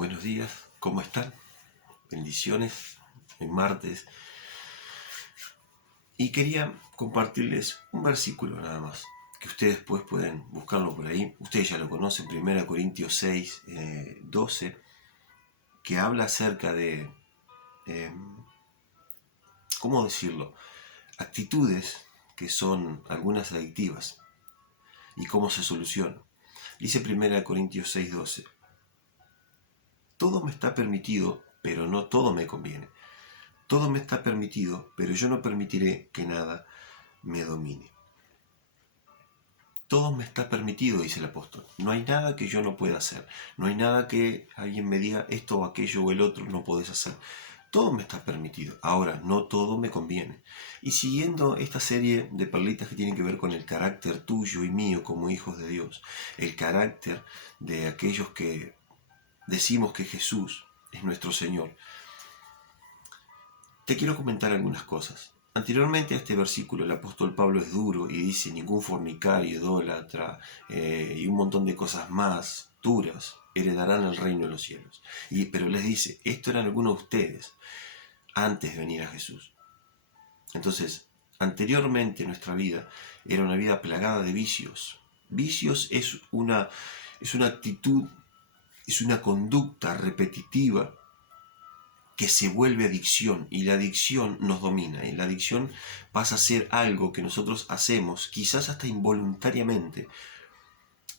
Buenos días, ¿cómo están? Bendiciones en martes. Y quería compartirles un versículo nada más, que ustedes después pueden buscarlo por ahí. Ustedes ya lo conocen, 1 Corintios 6, 12, que habla acerca de, eh, ¿cómo decirlo? Actitudes que son algunas adictivas y cómo se solucionan. Dice 1 Corintios 6, 12. Todo me está permitido, pero no todo me conviene. Todo me está permitido, pero yo no permitiré que nada me domine. Todo me está permitido, dice el apóstol. No hay nada que yo no pueda hacer. No hay nada que alguien me diga esto o aquello o el otro no podés hacer. Todo me está permitido. Ahora, no todo me conviene. Y siguiendo esta serie de perlitas que tienen que ver con el carácter tuyo y mío como hijos de Dios, el carácter de aquellos que decimos que Jesús es nuestro Señor, te quiero comentar algunas cosas. Anteriormente a este versículo el apóstol Pablo es duro y dice ningún fornicario, idólatra y un montón de cosas más duras heredarán el reino de los cielos. Pero les dice, esto eran algunos de ustedes antes de venir a Jesús. Entonces, anteriormente nuestra vida era una vida plagada de vicios. Vicios es una actitud, es una conducta repetitiva que se vuelve adicción y la adicción nos domina y la adicción pasa a ser algo que nosotros hacemos quizás hasta involuntariamente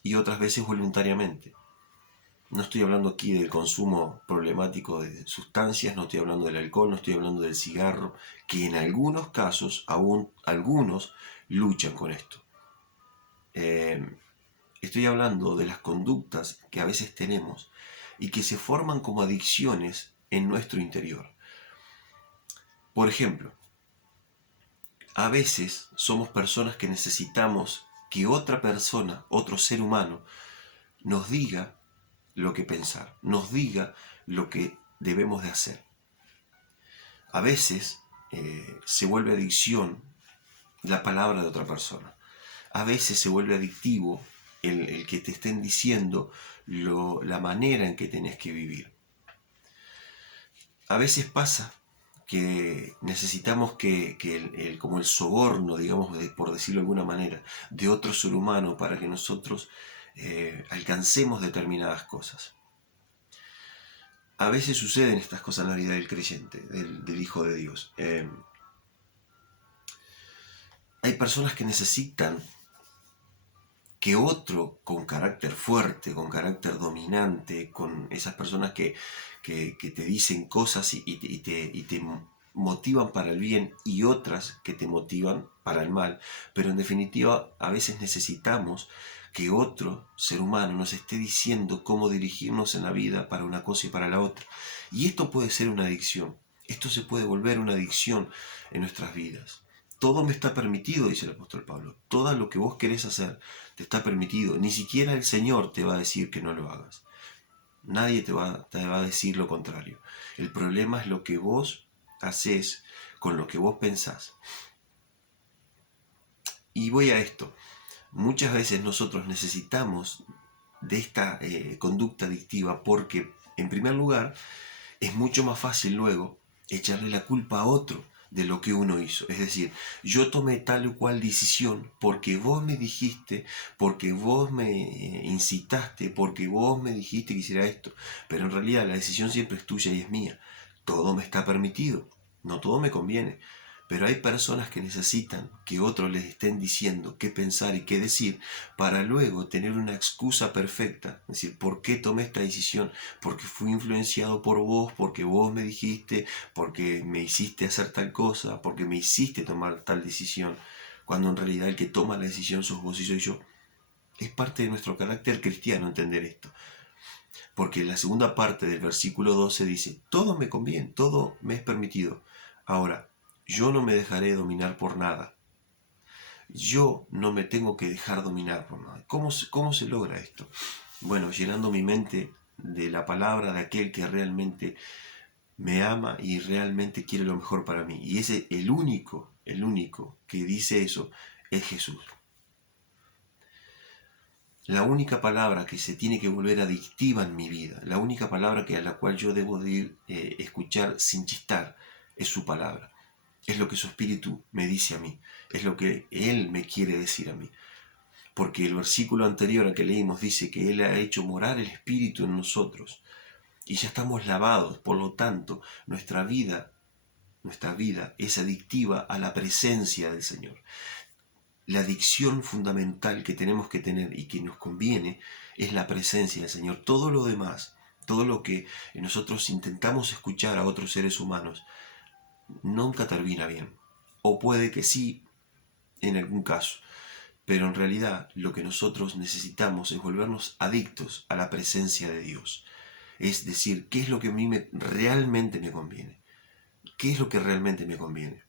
y otras veces voluntariamente. No estoy hablando aquí del consumo problemático de sustancias, no estoy hablando del alcohol, no estoy hablando del cigarro, que en algunos casos aún algunos luchan con esto. Estoy hablando de las conductas que a veces tenemos y que se forman como adicciones en nuestro interior. Por ejemplo, a veces somos personas que necesitamos que otra persona, otro ser humano, nos diga lo que pensar, nos diga lo que debemos de hacer. A veces se vuelve adicción la palabra de otra persona. A veces se vuelve adictivo el que te estén diciendo la manera en que tenés que vivir. A veces pasa que necesitamos que como el soborno, digamos, por decirlo de alguna manera, de otro ser humano para que nosotros alcancemos determinadas cosas. A veces suceden estas cosas en la vida del creyente, del Hijo de Dios. Hay personas que necesitan que otro con carácter fuerte, con carácter dominante, con esas personas que te dicen cosas y te motivan para el bien y otras que te motivan para el mal. Pero en definitiva, a veces necesitamos que otro ser humano nos esté diciendo cómo dirigirnos en la vida para una cosa y para la otra. Y esto puede ser una adicción. Esto se puede volver una adicción en nuestras vidas. Todo me está permitido, dice el apóstol Pablo. Todo lo que vos querés hacer te está permitido. Ni siquiera el Señor te va a decir que no lo hagas. Nadie te va a decir lo contrario. El problema es lo que vos haces con lo que vos pensás. Y voy a esto. Muchas veces nosotros necesitamos de esta conducta adictiva porque, en primer lugar, es mucho más fácil luego echarle la culpa a otro de lo que uno hizo. Es decir, yo tomé tal o cual decisión porque vos me dijiste, porque vos me incitaste, porque vos me dijiste que hiciera esto. Pero en realidad la decisión siempre es tuya y es mía. Todo me está permitido, no todo me conviene. Pero hay personas que necesitan que otros les estén diciendo qué pensar y qué decir para luego tener una excusa perfecta. Es decir, ¿por qué tomé esta decisión? Porque fui influenciado por vos, porque vos me dijiste, porque me hiciste hacer tal cosa, porque me hiciste tomar tal decisión. Cuando en realidad el que toma la decisión sos vos y soy yo. Es parte de nuestro carácter cristiano entender esto. Porque la segunda parte del versículo 12 dice, todo me conviene, todo me es permitido. Ahora, yo no me dejaré dominar por nada. Yo no me tengo que dejar dominar por nada. ¿Cómo se logra esto? Bueno, llenando mi mente de la palabra de aquel que realmente me ama y realmente quiere lo mejor para mí. Y ese, el único que dice eso es Jesús. La única palabra que se tiene que volver adictiva en mi vida, la única palabra a la cual yo debo de ir, escuchar sin chistar, es su palabra. Es lo que su espíritu me dice a mí, es lo que Él me quiere decir a mí. Porque el versículo anterior al que leímos dice que Él ha hecho morar el espíritu en nosotros y ya estamos lavados, por lo tanto, nuestra vida es adictiva a la presencia del Señor. La adicción fundamental que tenemos que tener y que nos conviene es la presencia del Señor. Todo lo demás, todo lo que nosotros intentamos escuchar a otros seres humanos, nunca termina bien. O puede que sí, en algún caso. Pero en realidad lo que nosotros necesitamos es volvernos adictos a la presencia de Dios. Es decir, ¿qué es lo que a mí realmente me conviene? ¿Qué es lo que realmente me conviene?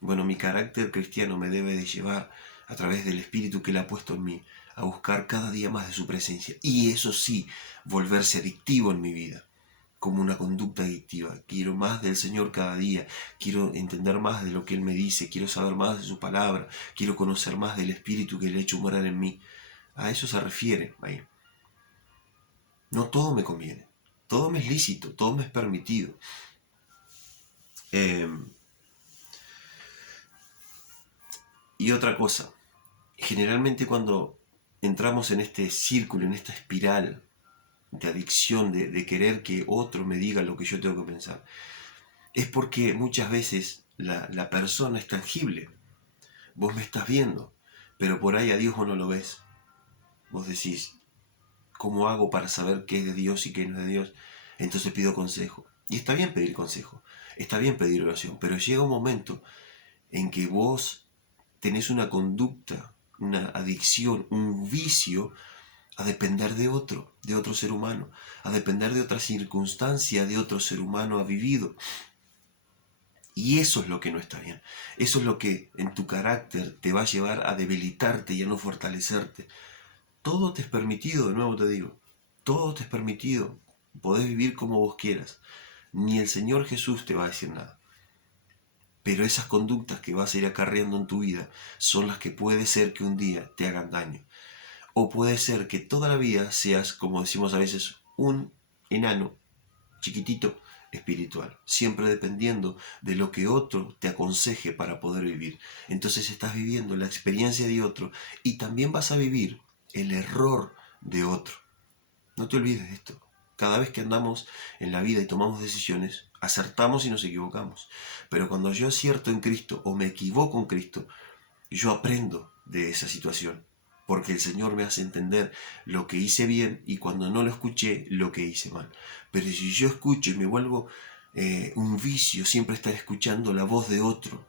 Bueno, mi carácter cristiano me debe de llevar, a través del Espíritu que Él ha puesto en mí, a buscar cada día más de su presencia. Y eso sí, volverse adictivo en mi vida, como una conducta adictiva. Quiero más del Señor cada día, quiero entender más de lo que Él me dice, quiero saber más de su palabra, quiero conocer más del Espíritu que Él ha hecho morar en mí. A eso se refiere ahí. No todo me conviene, todo me es lícito, todo me es permitido. Y otra cosa, generalmente cuando entramos en este círculo, en esta espiral de adicción, de querer que otro me diga lo que yo tengo que pensar, es porque muchas veces la persona es tangible. Vos me estás viendo, pero por ahí a Dios vos no lo ves. Vos decís, ¿cómo hago para saber qué es de Dios y qué no es de Dios? Entonces pido consejo. Y está bien pedir consejo, está bien pedir oración, pero llega un momento en que vos tenés una conducta, una adicción, un vicio a depender de otro ser humano, a depender de otra circunstancia de otro ser humano ha vivido. Y eso es lo que no está bien. Eso es lo que en tu carácter te va a llevar a debilitarte y a no fortalecerte. Todo te es permitido, de nuevo te digo. Todo te es permitido. Podés vivir como vos quieras. Ni el Señor Jesús te va a decir nada. Pero esas conductas que vas a ir acarreando en tu vida son las que puede ser que un día te hagan daño. O puede ser que toda la vida seas, como decimos a veces, un enano chiquitito espiritual, siempre dependiendo de lo que otro te aconseje para poder vivir. Entonces estás viviendo la experiencia de otro y también vas a vivir el error de otro. No te olvides de esto. Cada vez que andamos en la vida y tomamos decisiones, acertamos y nos equivocamos. Pero cuando yo acierto en Cristo o me equivoco en Cristo, yo aprendo de esa situación. Porque el Señor me hace entender lo que hice bien y cuando no lo escuché, lo que hice mal. Pero si yo escucho y me vuelvo un vicio, siempre estar escuchando la voz de otro,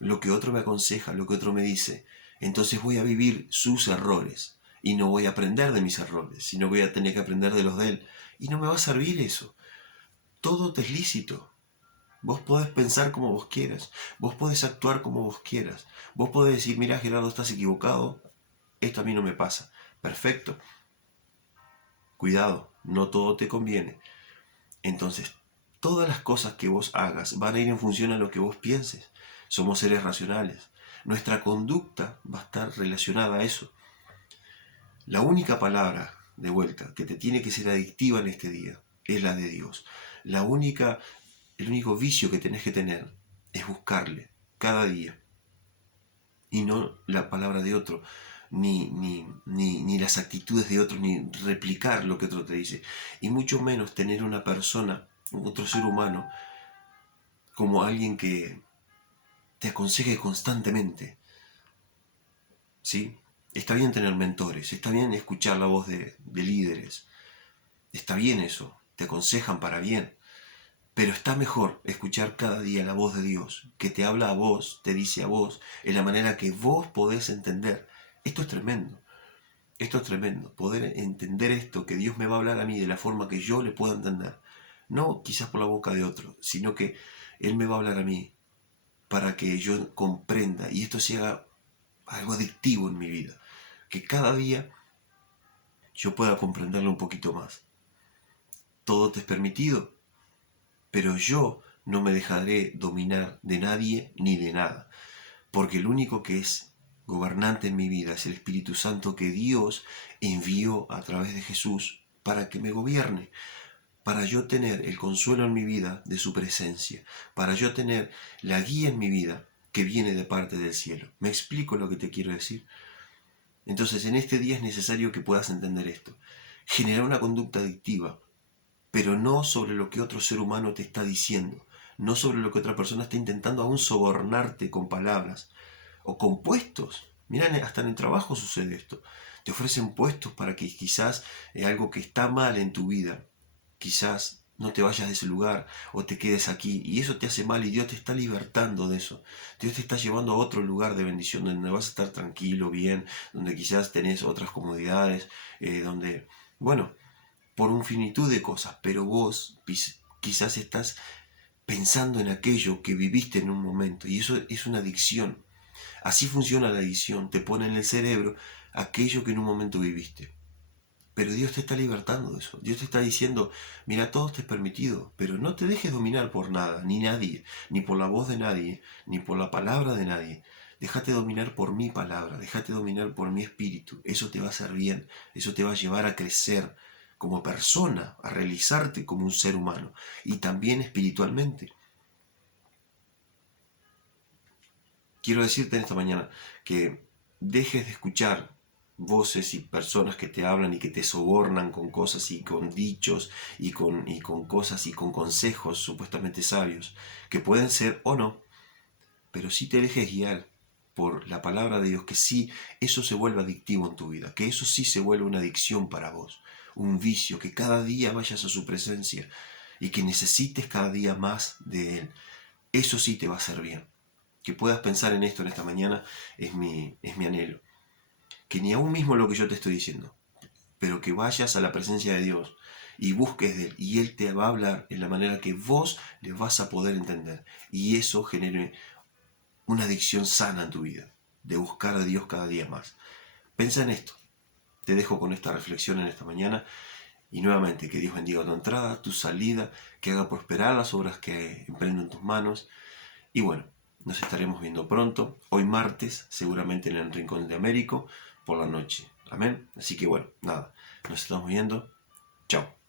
lo que otro me aconseja, lo que otro me dice, entonces voy a vivir sus errores y no voy a aprender de mis errores, sino voy a tener que aprender de los de él. Y no me va a servir eso. Todo te es lícito. Vos podés pensar como vos quieras, vos podés actuar como vos quieras, vos podés decir, mira Gerardo, estás equivocado, esto a mí no me pasa. Perfecto. Cuidado, no todo te conviene. Entonces, todas las cosas que vos hagas van a ir en función a lo que vos pienses. Somos seres racionales. Nuestra conducta va a estar relacionada a eso. La única palabra, de vuelta, que te tiene que ser adictiva en este día es la de Dios. El único vicio que tenés que tener es buscarle cada día y no la palabra de otro, ni las actitudes de otro, ni replicar lo que otro te dice, y mucho menos tener una persona, otro ser humano, como alguien que te aconseje constantemente. ¿Sí? Está bien tener mentores, está bien escuchar la voz de líderes, está bien eso, te aconsejan para bien. Pero está mejor escuchar cada día la voz de Dios, que te habla a vos, te dice a vos, en la manera que vos podés entender. Esto es tremendo, esto es tremendo, poder entender esto, que Dios me va a hablar a mí de la forma que yo le pueda entender. No quizás por la boca de otro, sino que Él me va a hablar a mí para que yo comprenda y esto se haga algo adictivo en mi vida. Que cada día yo pueda comprenderlo un poquito más. Todo te es permitido, pero yo no me dejaré dominar de nadie ni de nada, porque el único que es gobernante en mi vida, es el Espíritu Santo que Dios envió a través de Jesús para que me gobierne, para yo tener el consuelo en mi vida de su presencia, para yo tener la guía en mi vida que viene de parte del cielo. ¿Me explico lo que te quiero decir? Entonces, en este día es necesario que puedas entender esto. Generar una conducta adictiva, pero no sobre lo que otro ser humano te está diciendo, no sobre lo que otra persona está intentando aún sobornarte con palabras o con puestos. Mirá, hasta en el trabajo sucede esto. Te ofrecen puestos para que quizás algo que está mal en tu vida, quizás no te vayas de ese lugar o te quedes aquí y eso te hace mal y Dios te está libertando de eso. Dios te está llevando a otro lugar de bendición donde vas a estar tranquilo, bien, donde quizás tenés otras comodidades, donde, bueno, por infinitud de cosas, pero vos quizás estás pensando en aquello que viviste en un momento y eso es una adicción. Así funciona la adicción, te pone en el cerebro aquello que en un momento viviste. Pero Dios te está libertando de eso. Dios te está diciendo, mira, todo te es permitido, pero no te dejes dominar por nada, ni nadie, ni por la voz de nadie, ni por la palabra de nadie. Déjate dominar por mi palabra, déjate dominar por mi espíritu. Eso te va a hacer bien, eso te va a llevar a crecer como persona, a realizarte como un ser humano y también espiritualmente. Quiero decirte en esta mañana que dejes de escuchar voces y personas que te hablan y que te sobornan con cosas y con dichos y con cosas y con consejos supuestamente sabios, que pueden ser o no, pero sí te dejes guiar por la palabra de Dios, que sí eso se vuelva adictivo en tu vida, que eso sí se vuelva una adicción para vos, un vicio, que cada día vayas a su presencia y que necesites cada día más de Él. Eso sí te va a hacer bien. Que puedas pensar en esto en esta mañana es mi anhelo. Que ni aún mismo lo que yo te estoy diciendo, pero que vayas a la presencia de Dios y busques de Él y Él te va a hablar en la manera que vos le vas a poder entender y eso genere una adicción sana en tu vida, de buscar a Dios cada día más. Pensa en esto. Te dejo con esta reflexión en esta mañana y nuevamente que Dios bendiga tu entrada, tu salida, que haga prosperar las obras que emprendo en tus manos y bueno, nos estaremos viendo pronto, hoy martes, seguramente en el Rincón de Américo, por la noche. Amén. Así que bueno, nada, nos estamos viendo. Chao.